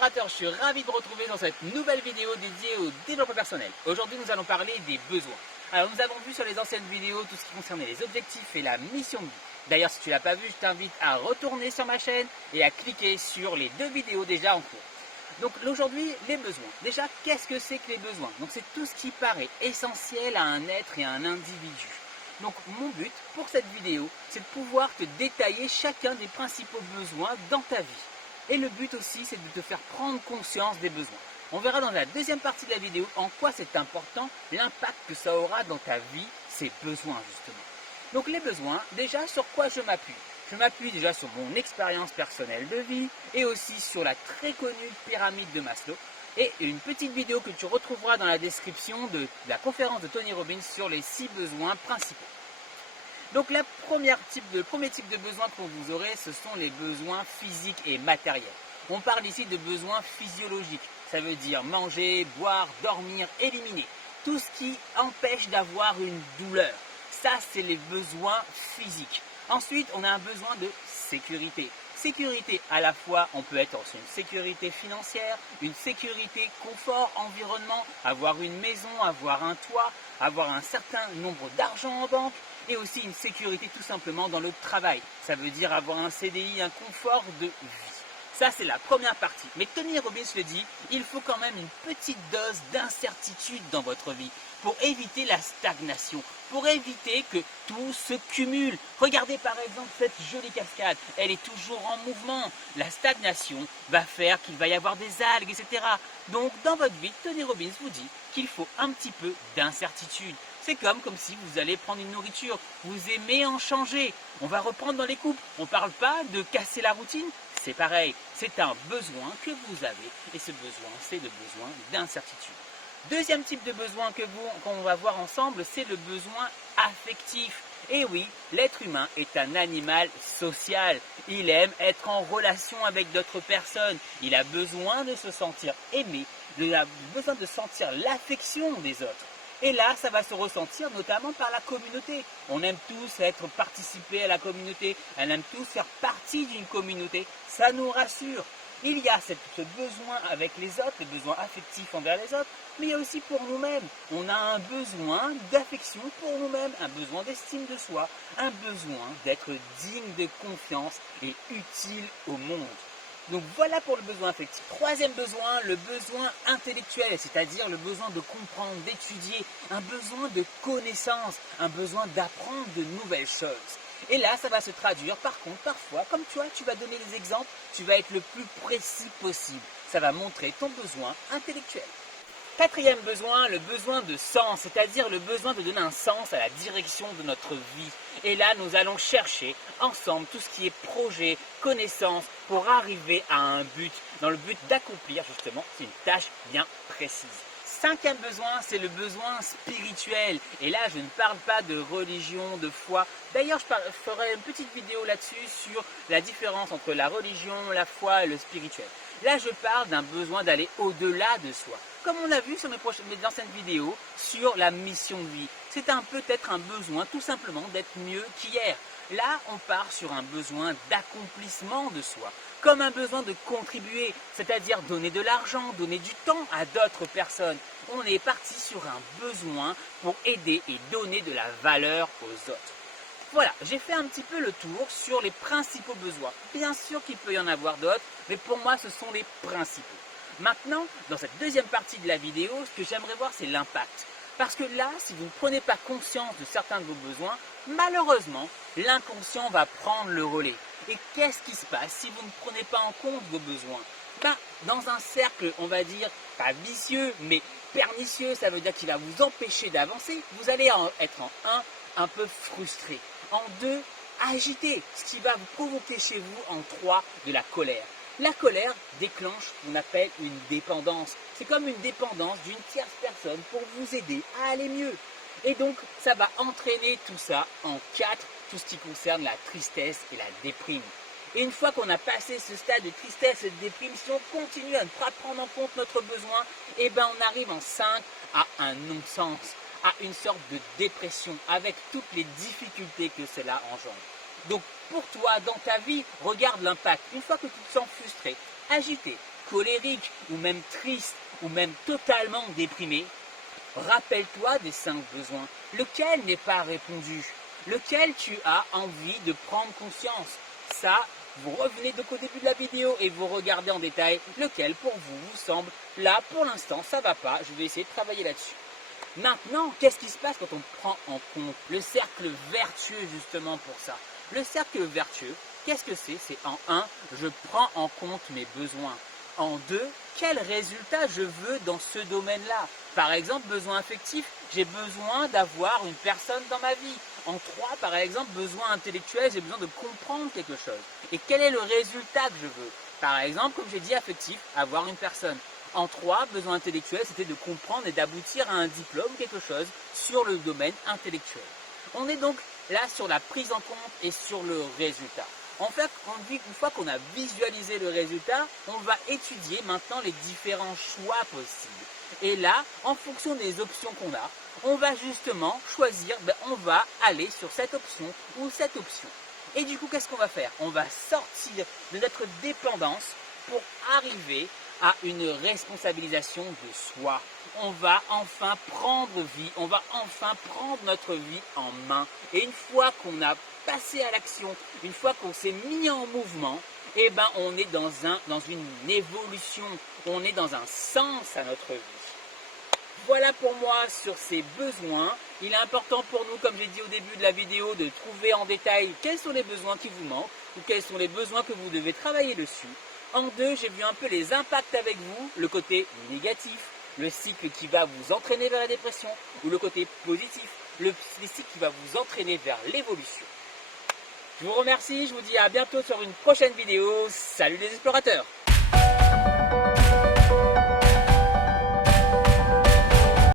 collaborateurs, je suis ravi de vous retrouver dans cette nouvelle vidéo dédiée au développement personnel. Aujourd'hui, nous allons parler des besoins. Alors, nous avons vu sur les anciennes vidéos tout ce qui concernait les objectifs et la mission de vie. D'ailleurs, si tu ne l'as pas vu, je t'invite à retourner sur ma chaîne et à cliquer sur les deux vidéos déjà en cours. Donc aujourd'hui, les besoins. Déjà, qu'est-ce que c'est que les besoins? Donc c'est tout ce qui paraît essentiel à un être et à un individu. Donc mon but pour cette vidéo, c'est de pouvoir te détailler chacun des principaux besoins dans ta vie. Et le but aussi, c'est de te faire prendre conscience des besoins. On verra dans la deuxième partie de la vidéo en quoi c'est important, l'impact que ça aura dans ta vie, ces besoins justement. Donc les besoins, déjà sur quoi je m'appuie? Je m'appuie déjà sur mon expérience personnelle de vie et aussi sur la très connue pyramide de Maslow et une petite vidéo que tu retrouveras dans la description de la conférence de Tony Robbins sur les 6 besoins principaux. Donc le premier type de besoin que vous aurez, ce sont les besoins physiques et matériels. On parle ici de besoins physiologiques, ça veut dire manger, boire, dormir, éliminer. Tout ce qui empêche d'avoir une douleur, ça c'est les besoins physiques. Ensuite, on a un besoin de sécurité. Sécurité, à la fois, on peut être sur une sécurité financière, une sécurité confort, environnement, avoir une maison, avoir un toit, avoir un certain nombre d'argent en banque, et aussi une sécurité tout simplement dans le travail. Ça veut dire avoir un CDI, un confort de vie. Ça, c'est la première partie. Mais Tony Robbins le dit, il faut quand même une petite dose d'incertitude dans votre vie pour éviter la stagnation, pour éviter que tout se cumule. Regardez par exemple cette jolie cascade, elle est toujours en mouvement. La stagnation va faire qu'il va y avoir des algues, etc. Donc dans votre vie, Tony Robbins vous dit qu'il faut un petit peu d'incertitude. C'est comme si vous allez prendre une nourriture, vous aimez en changer. On va reprendre dans les couples. On ne parle pas de casser la routine, c'est pareil. C'est un besoin que vous avez et ce besoin, c'est le besoin d'incertitude. Deuxième type de besoin qu'on va voir ensemble, c'est le besoin affectif. Et oui, l'être humain est un animal social. Il aime être en relation avec d'autres personnes. Il a besoin de se sentir aimé. Il a besoin de sentir l'affection des autres. Et là, ça va se ressentir notamment par la communauté. On aime tous participer à la communauté. On aime tous faire partie d'une communauté. Ça nous rassure. Il y a ce besoin avec les autres, le besoin affectif envers les autres, mais il y a aussi pour nous-mêmes. On a un besoin d'affection pour nous-mêmes, un besoin d'estime de soi, un besoin d'être digne de confiance et utile au monde. Donc voilà pour le besoin affectif. Troisième besoin, le besoin intellectuel, c'est-à-dire le besoin de comprendre, d'étudier, un besoin de connaissance, un besoin d'apprendre de nouvelles choses. Et là, ça va se traduire par contre, parfois, comme tu vas donner des exemples, tu vas être le plus précis possible. Ça va montrer ton besoin intellectuel. Quatrième besoin, le besoin de sens, c'est-à-dire le besoin de donner un sens à la direction de notre vie. Et là, nous allons chercher ensemble tout ce qui est projet, connaissance, pour arriver à un but, dans le but d'accomplir justement une tâche bien précise. Cinquième besoin, c'est le besoin spirituel. Et là, je ne parle pas de religion, de foi. D'ailleurs, je ferai une petite vidéo là-dessus sur la différence entre la religion, la foi et le spirituel. Là, je parle d'un besoin d'aller au-delà de soi. Comme on l'a vu sur mes anciennes vidéos sur la mission de vie. C'est peut-être un besoin tout simplement d'être mieux qu'hier. Là, on part sur un besoin d'accomplissement de soi, comme un besoin de contribuer, c'est-à-dire donner de l'argent, donner du temps à d'autres personnes. On est parti sur un besoin pour aider et donner de la valeur aux autres. Voilà, j'ai fait un petit peu le tour sur les principaux besoins. Bien sûr qu'il peut y en avoir d'autres, mais pour moi, ce sont les principaux. Maintenant, dans cette deuxième partie de la vidéo, ce que j'aimerais voir, c'est l'impact. Parce que là, si vous ne prenez pas conscience de certains de vos besoins, malheureusement, l'inconscient va prendre le relais. Et qu'est-ce qui se passe si vous ne prenez pas en compte vos besoins? Dans un cercle, on va dire, pas vicieux, mais pernicieux, ça veut dire qu'il va vous empêcher d'avancer. Vous allez être en 1, un peu frustré. En 2, agité, ce qui va vous provoquer chez vous en 3, de la colère. La colère déclenche ce qu'on appelle une dépendance. C'est comme une dépendance d'une tierce personne pour vous aider à aller mieux. Et donc, ça va entraîner tout ça en 4, tout ce qui concerne la tristesse et la déprime. Et une fois qu'on a passé ce stade de tristesse et de déprime, si on continue à ne pas prendre en compte notre besoin, on arrive en 5 à un non-sens, à une sorte de dépression avec toutes les difficultés que cela engendre. Donc pour toi, dans ta vie, regarde l'impact. Une fois que tu te sens frustré, agité, colérique, ou même triste, ou même totalement déprimé, rappelle-toi des 5 besoins. Lequel n'est pas répondu? Lequel tu as envie de prendre conscience? Ça, vous revenez donc au début de la vidéo et vous regardez en détail lequel pour vous vous semble. Là, pour l'instant, ça va pas. Je vais essayer de travailler là-dessus. Maintenant, qu'est-ce qui se passe quand on prend en compte le cercle vertueux justement pour ça? Le cercle vertueux, qu'est-ce que c'est? C'est en 1, je prends en compte mes besoins. En 2, quel résultat je veux dans ce domaine-là? Par exemple, besoin affectif, j'ai besoin d'avoir une personne dans ma vie. En 3, par exemple, besoin intellectuel, j'ai besoin de comprendre quelque chose. Et quel est le résultat que je veux? Par exemple, comme j'ai dit, affectif, avoir une personne. En 3, besoin intellectuel, c'était de comprendre et d'aboutir à un diplôme, quelque chose, sur le domaine intellectuel. On est donc là sur la prise en compte et sur le résultat. En fait, une fois qu'on a visualisé le résultat, on va étudier maintenant les différents choix possibles. Et là, en fonction des options qu'on a, on va justement choisir, on va aller sur cette option ou cette option. Et du coup, qu'est-ce qu'on va faire? On va sortir de notre dépendance pour arriver à une responsabilisation de soi. On va enfin prendre vie, on va enfin prendre notre vie en main. Et une fois qu'on a passé à l'action, une fois qu'on s'est mis en mouvement, eh ben on est dans une évolution, on est dans un sens à notre vie. Voilà pour moi sur ces besoins. Il est important pour nous, comme j'ai dit au début de la vidéo, de trouver en détail quels sont les besoins qui vous manquent ou quels sont les besoins que vous devez travailler dessus. En 2, j'ai vu un peu les impacts avec vous, le côté négatif, le cycle qui va vous entraîner vers la dépression, ou le côté positif, le cycle qui va vous entraîner vers l'évolution. Je vous remercie, je vous dis à bientôt sur une prochaine vidéo. Salut les explorateurs!